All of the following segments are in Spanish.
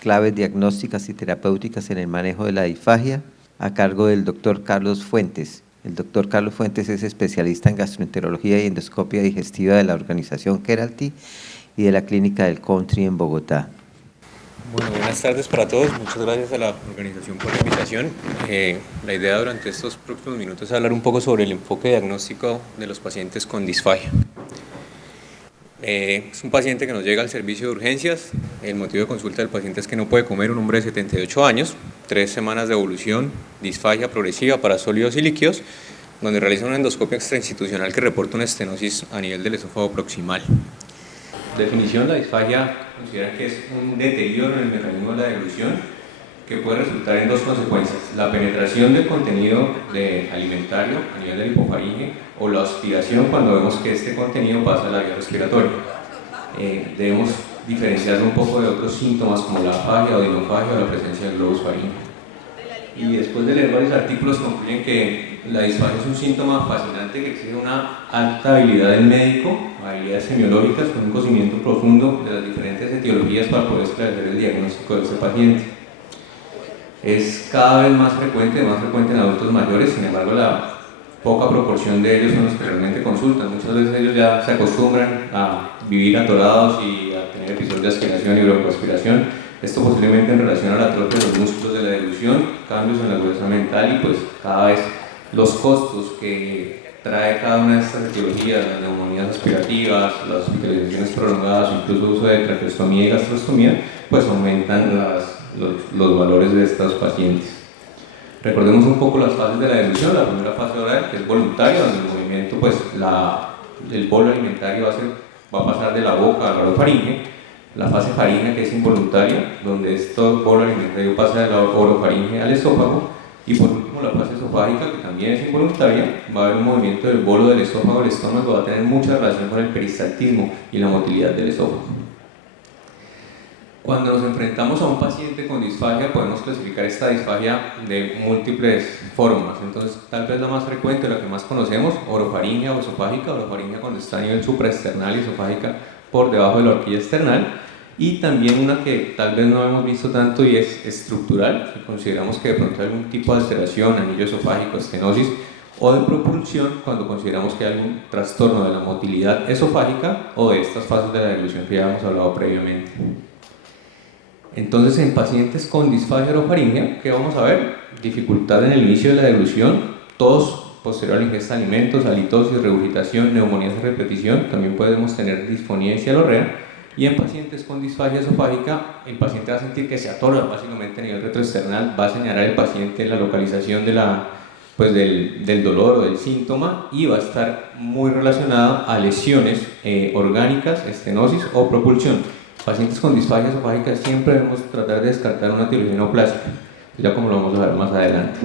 claves diagnósticas y terapéuticas en el manejo de la disfagia, a cargo del doctor Carlos Fuentes. El doctor Carlos Fuentes es especialista en gastroenterología y endoscopia digestiva de la organización Keralty y de la Clínica del Country en Bogotá. Bueno, buenas tardes para todos. Muchas gracias a la organización por la invitación. La idea durante estos próximos minutos es hablar un poco sobre el enfoque diagnóstico de los pacientes con disfagia. Es un paciente que nos llega al servicio de urgencias. El motivo de consulta del paciente es que no puede comer, un hombre de 78 años, 3 semanas de evolución, disfagia progresiva para sólidos y líquidos, donde realiza una endoscopia extrainstitucional que reporta una estenosis a nivel del esófago proximal. Definición: la disfagia considera que es un deterioro en el mecanismo de la deglución que puede resultar en dos consecuencias: la penetración del contenido alimentario a nivel del hipofaringe o la aspiración cuando vemos que este contenido pasa a la vía respiratoria. Debemos diferenciarlo un poco de otros síntomas como la afagia o dinofagia o la presencia del globus faríngeo. Y después de leer varios artículos concluyen que la disfagia es un síntoma fascinante que exige una alta habilidad del médico, habilidades semiológicas con un conocimiento profundo de las diferentes etiologías para poder esclarecer el diagnóstico de este paciente. Es cada vez más frecuente en adultos mayores, sin embargo la poca proporción de ellos son los que realmente consultan. Muchas veces ellos ya se acostumbran a vivir atorados y a tener episodios de aspiración y broncoaspiración. Esto posiblemente en relación a la atrofia de los músculos de la deglución, cambios en la dureza mental y pues cada vez los costos que trae cada una de estas etiologías, las neumonías aspirativas, las hospitalizaciones prolongadas, incluso uso de traqueostomía y gastrostomía, pues aumentan los valores de estos pacientes. Recordemos un poco las fases de la deglución. La primera fase oral, que es voluntaria, donde el movimiento, pues el bolo alimentario va a pasar de la boca al orofaringe. La fase faríngea, que es involuntaria, donde este bolo alimentario pasa de la orofaringe al esófago. Y por último, la fase esofágica, que también es involuntaria, va a haber un movimiento del bolo del esófago al estómago, va a tener mucha relación con el peristaltismo y la motilidad del esófago. Cuando nos enfrentamos a un paciente con disfagia, podemos clasificar esta disfagia de múltiples formas. Entonces, tal vez la más frecuente, la que más conocemos, orofaringia o esofágica, orofaringia cuando está a nivel supraesternal y esofágica por debajo de la horquilla external. Y también una que tal vez no hemos visto tanto y es estructural, si consideramos que de pronto hay algún tipo de alteración, anillo esofágico, estenosis, o de propulsión cuando consideramos que hay algún trastorno de la motilidad esofágica o de estas fases de la deglución que ya hemos hablado previamente. Entonces, en pacientes con disfagia orofaringea, ¿qué vamos a ver? Dificultad en el inicio de la deglución, tos posterior a la ingesta de alimentos, halitosis, regurgitación, neumonías de repetición, también podemos tener disfonía y cialorrea. Y en pacientes con disfagia esofágica, el paciente va a sentir que se atora básicamente a nivel retroexternal, va a señalar el paciente la localización del dolor o del síntoma y va a estar muy relacionado a lesiones orgánicas, estenosis o propulsión. Pacientes con disfagia esofágica siempre debemos tratar de descartar una etiología neoplásica, ya como lo vamos a ver más adelante.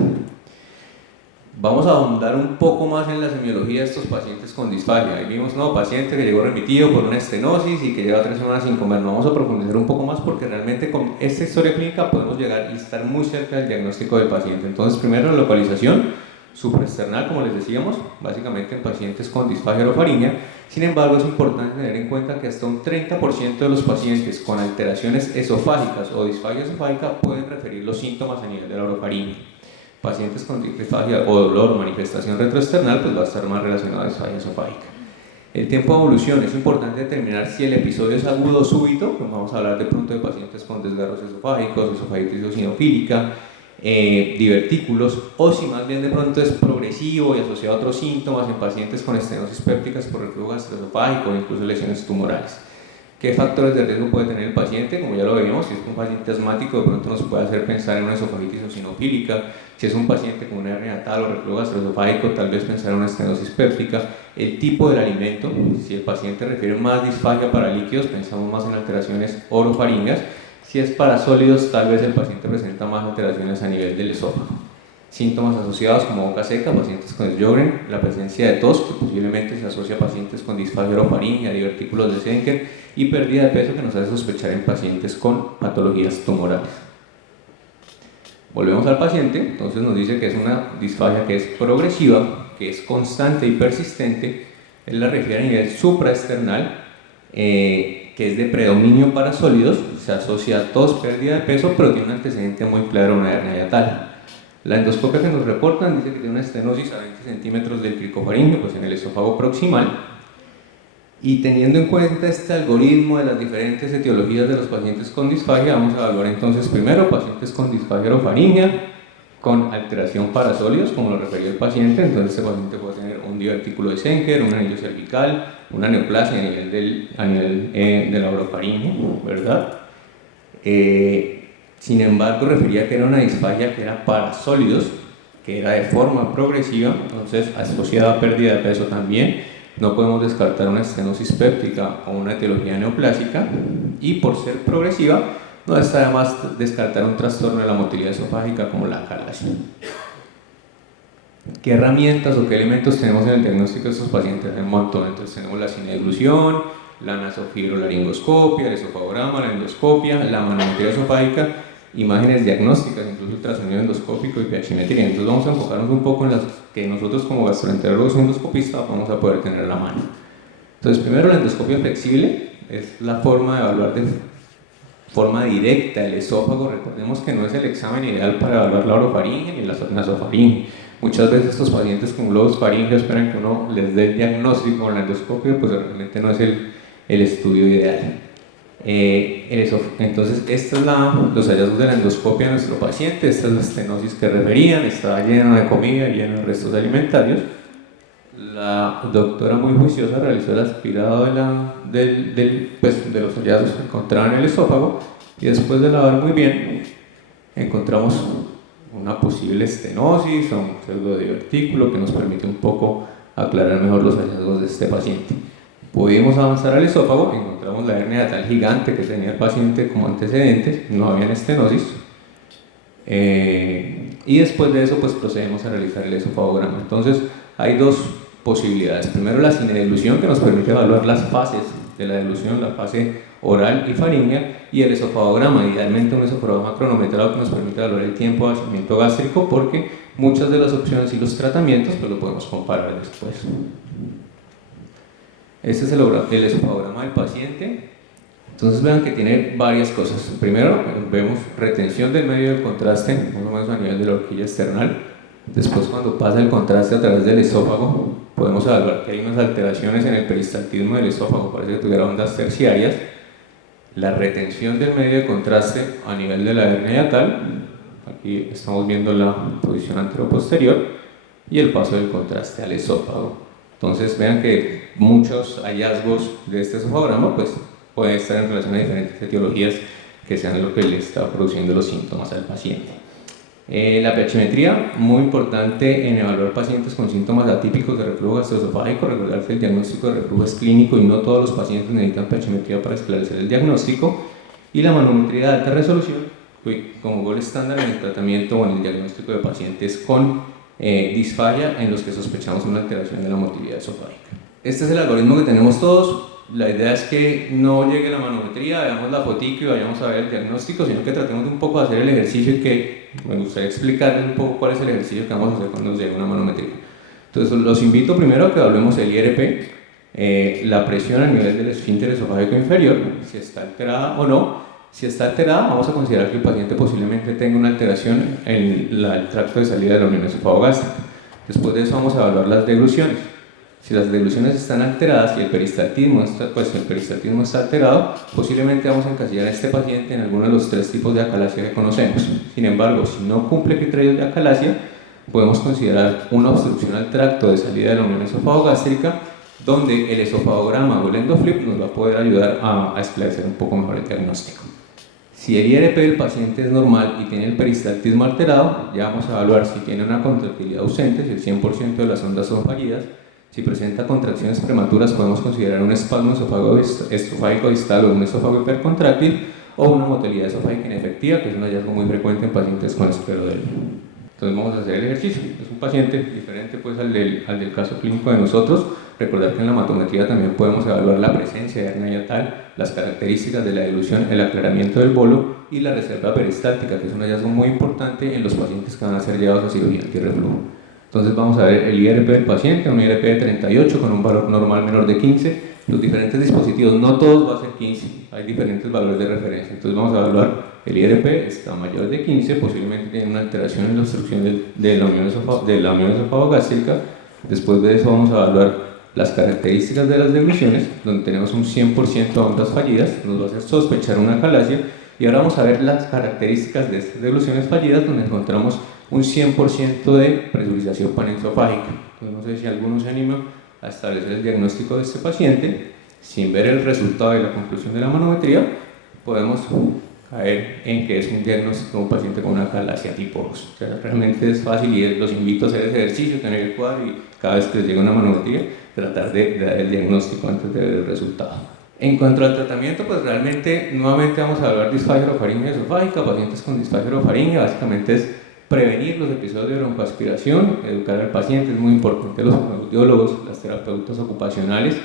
Vamos a ahondar un poco más en la semiología de estos pacientes con disfagia. Ahí vimos, paciente que llegó remitido por una estenosis y que lleva 3 semanas sin comer. No vamos a profundizar un poco más porque realmente con esta historia clínica podemos llegar y estar muy cerca del diagnóstico del paciente. Entonces, primero la localización supraesternal, como les decíamos, básicamente en pacientes con disfagia orofaringea. Sin embargo, es importante tener en cuenta que hasta un 30% de los pacientes con alteraciones esofágicas o disfagia esofágica pueden referir los síntomas a nivel de la orofaringe. Pacientes con disfagia o dolor o manifestación retroexternal, pues va a estar más relacionado a disfagia esofágica. El tiempo de evolución, es importante determinar si el episodio es agudo o súbito, pues vamos a hablar de pronto de pacientes con desgarros esofágicos, esofagitis eosinofílica, divertículos, o si más bien de pronto es progresivo y asociado a otros síntomas en pacientes con estenosis pépticas por reflujo gastroesofágico o incluso lesiones tumorales. ¿Qué factores de riesgo puede tener el paciente? Como ya lo veíamos, si es un paciente asmático, de pronto nos puede hacer pensar en una esofagitis eosinofílica. Si es un paciente con una hernia natal o reflujo gastroesofágico, tal vez pensar en una estenosis péptica. El tipo del alimento, si el paciente refiere más disfagia para líquidos, pensamos más en alteraciones orofaringeas. Si es para sólidos, tal vez el paciente presenta más alteraciones a nivel del esófago. Síntomas asociados como boca seca, pacientes con Sjögren, la presencia de tos, que posiblemente se asocia a pacientes con disfagia orofaringea, divertículos de Schenker, y pérdida de peso que nos hace sospechar en pacientes con patologías tumorales. Volvemos al paciente, entonces nos dice que es una disfagia que es progresiva, que es constante y persistente. Él la refiere a nivel supraesternal, que es de predominio para sólidos, se asocia a tos, pérdida de peso, pero tiene un antecedente muy claro, una hernia hiatal. La endoscopia que nos reportan dice que tiene una estenosis a 20 centímetros del cricofaringio, pues en el esófago proximal. Y teniendo en cuenta este algoritmo de las diferentes etiologías de los pacientes con disfagia, vamos a evaluar entonces primero pacientes con disfagia orofaringea, con alteración para sólidos, como lo refería el paciente. Entonces este paciente puede tener un divertículo de Senker, un anillo cervical, una neoplasia a nivel de la orofaringe, ¿verdad? Sin embargo, refería que era una disfagia que era para sólidos, que era de forma progresiva, entonces asociada a pérdida de peso también. No podemos descartar una estenosis péptica o una etiología neoplásica, y por ser progresiva, no está de más descartar un trastorno de la motilidad esofágica como la acalasia. ¿Qué herramientas o qué elementos tenemos en el diagnóstico de estos pacientes? Hay un montón. Entonces tenemos la cineglución, la nasofibrolaringoscopia, el esofagograma, la endoscopia, la manometría esofágica, imágenes diagnósticas, incluso ultrasonido endoscópico y pH-metría. Entonces vamos a enfocarnos un poco en las que nosotros como gastroenterólogos y endoscopistas vamos a poder tener a la mano. Entonces primero, la endoscopia flexible es la forma de evaluar de forma directa el esófago. Recordemos que no es el examen ideal para evaluar la orofaringe ni la nasofaringe. Muchas veces estos pacientes con globos faríngeos esperan que uno les dé el diagnóstico con la endoscopia, pues realmente no es el estudio ideal. Entonces, estos son los hallazgos de la endoscopia de nuestro paciente. Esta es la estenosis que referían, estaba lleno de comida, lleno de restos alimentarios. La doctora, muy juiciosa, realizó el aspirado de los hallazgos que encontraban en el esófago, y después de lavar muy bien encontramos una posible estenosis o un pseudodivertículo que nos permite un poco aclarar mejor los hallazgos de este paciente. Pudimos avanzar al esófago, encontramos la hernia hiatal gigante que tenía el paciente como antecedentes, no había estenosis, y después de eso pues procedemos a realizar el esofagograma. Entonces hay dos posibilidades: primero, la cinedeglución, que nos permite evaluar las fases de la deglución, la fase oral y faríngea, y el esofagograma, idealmente un esofagograma cronometrado que nos permite evaluar el tiempo de vaciamiento gástrico, porque muchas de las opciones y los tratamientos pues lo podemos comparar después. Este es el esofagograma del paciente. Entonces vean que tiene varias cosas. Primero vemos retención del medio de contraste, más o menos a nivel de la horquilla external. Después, cuando pasa el contraste a través del esófago, podemos evaluar que hay unas alteraciones en el peristaltismo del esófago, parece que tuviera ondas terciarias. La retención del medio de contraste a nivel de la hernia hiatal, aquí estamos viendo la posición anteroposterior, y el paso del contraste al esófago. Entonces vean que muchos hallazgos de este esofagograma pues pueden estar en relación a diferentes etiologías que sean lo que le está produciendo los síntomas al paciente. La pH-metría, muy importante en evaluar pacientes con síntomas atípicos de reflujo gastroesofágico. Recordar que el diagnóstico de reflujo es clínico y no todos los pacientes necesitan pH-metría para esclarecer el diagnóstico. Y la manometría de alta resolución, como gol estándar en el tratamiento o en el diagnóstico de pacientes con disfagia en los que sospechamos una alteración de la motilidad esofágica. Este es el algoritmo que tenemos todos. La idea es que no llegue la manometría, veamos la fotico y vayamos a ver el diagnóstico, sino que tratemos de un poco de hacer el ejercicio, y que me gustaría explicarles un poco cuál es el ejercicio que vamos a hacer cuando nos llegue una manometría. Entonces los invito primero a que evaluemos el IRP, la presión a nivel del esfínter esofágico inferior, si está alterada o no. Si está alterada, vamos a considerar que el paciente posiblemente tenga una alteración en el tracto de salida de la unión esofagogástrica. Después de eso vamos a evaluar las degluciones. Si las degluciones están alteradas y el peristaltismo está alterado, posiblemente vamos a encasillar a este paciente en alguno de los tres tipos de acalasia que conocemos. Sin embargo, si no cumple criterios de acalasia, podemos considerar una obstrucción al tracto de salida de la unión esofagogástrica, donde el esofagograma o el endoflip nos va a poder ayudar a esclarecer un poco mejor el diagnóstico. Si el IRP del paciente es normal y tiene el peristaltismo alterado, ya vamos a evaluar si tiene una contractilidad ausente, si el 100% de las ondas son fallidas. Si presenta contracciones prematuras, podemos considerar un espasmo esofágico distal o un esófago hipercontráctil, o una motilidad esofágica inefectiva, que es un hallazgo muy frecuente en pacientes con esclerodermia. Entonces vamos a hacer el ejercicio. Es un paciente diferente pues al del caso clínico de nosotros. Recordar que en la matometría también podemos evaluar la presencia de hernia hiatal, las características de la dilución, el aclaramiento del bolo y la reserva peristáltica, que es un hallazgo muy importante en los pacientes que van a ser llevados a cirugía antirreflujo. Entonces vamos a ver el IRP del paciente, un IRP de 38 con un valor normal menor de 15, los diferentes dispositivos, no todos va a ser 15, hay diferentes valores de referencia, entonces vamos a evaluar el IRP, está mayor de 15, posiblemente tiene una alteración en la obstrucción de la unión esofagogástrica. Después de eso vamos a evaluar las características de las degluciones, donde tenemos un 100% de ondas fallidas, nos va a hacer sospechar una acalasia, y ahora vamos a ver las características de estas degluciones fallidas, donde encontramos un 100% de presurización panexofágica. Entonces no sé si alguno se anima a establecer el diagnóstico de este paciente. Sin ver el resultado de la conclusión de la manometría, podemos caer en que es un diagnóstico de un paciente con una acalasia tipo 2. O sea, realmente es fácil y los invito a hacer ese ejercicio, tener el cuadro y cada vez que les llegue una manometría, tratar de dar el diagnóstico antes de ver el resultado. En cuanto al tratamiento, pues realmente nuevamente vamos a hablar de disfagia orofaringea esofágica. Pacientes con disfagia orofaringea básicamente es prevenir los episodios de broncoaspiración, educar al paciente, es muy importante los audiólogos, las terapeutas ocupacionales,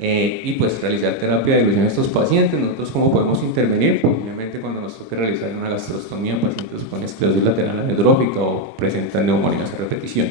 y pues realizar terapia de dilución a estos pacientes. Nosotros cómo podemos intervenir, obviamente cuando nos toque realizar una gastrostomía en pacientes con esclerosis lateral amiotrófica o presentan neumonías a repetición.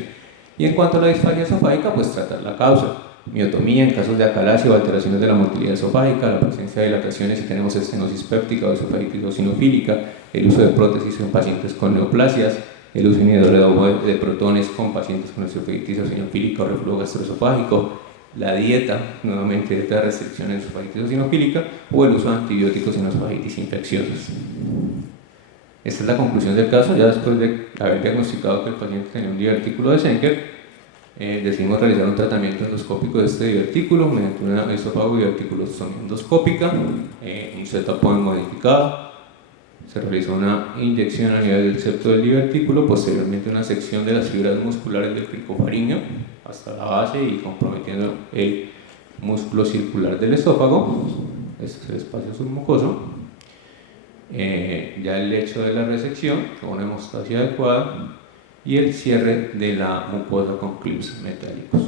Y en cuanto a la disfagia esofágica, pues tratar la causa, miotomía en casos de acalasia o alteraciones de la motilidad esofágica, la presencia de dilataciones si tenemos estenosis péptica o esofagitis eosinofílica, el uso de prótesis en pacientes con neoplasias, el uso inhibidor de protones con pacientes con esofagitis eosinofílica o reflujo gastroesofágico, la dieta, nuevamente dieta de restricción en esofagitis eosinofílica, o el uso de antibióticos en esofagitis infecciosas. Esta es la conclusión del caso. Ya después de haber diagnosticado que el paciente tenía un divertículo de Schenker, decidimos realizar un tratamiento endoscópico de este divertículo mediante una esofagodiverticulostomía endoscópica, un Z-point modificado. Se realizó una inyección a nivel del septo del divertículo, posteriormente una sección de las fibras musculares del cricofaringeo hasta la base y comprometiendo el músculo circular del esófago. Este es el espacio submucoso. Ya el hecho de la resección con una hemostasia adecuada y el cierre de la mucosa con clips metálicos.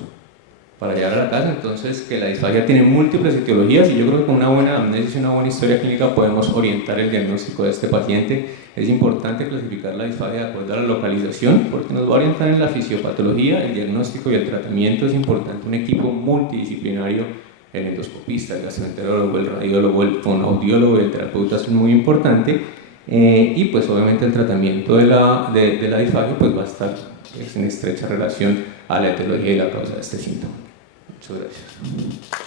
Para llegar a la casa, entonces, que la disfagia tiene múltiples etiologías y yo creo que con una buena amnesia y una buena historia clínica podemos orientar el diagnóstico de este paciente. Es importante clasificar la disfagia de acuerdo a la localización porque nos va a orientar en la fisiopatología, el diagnóstico y el tratamiento. Es importante un equipo multidisciplinario, el endoscopista, el gastroenterólogo, el radiólogo, el fonoaudiólogo y el terapeuta es muy importante. Y pues obviamente el tratamiento de la disfagia pues va a estar en estrecha relación a la etiología y la causa de este síntoma. Muchas gracias.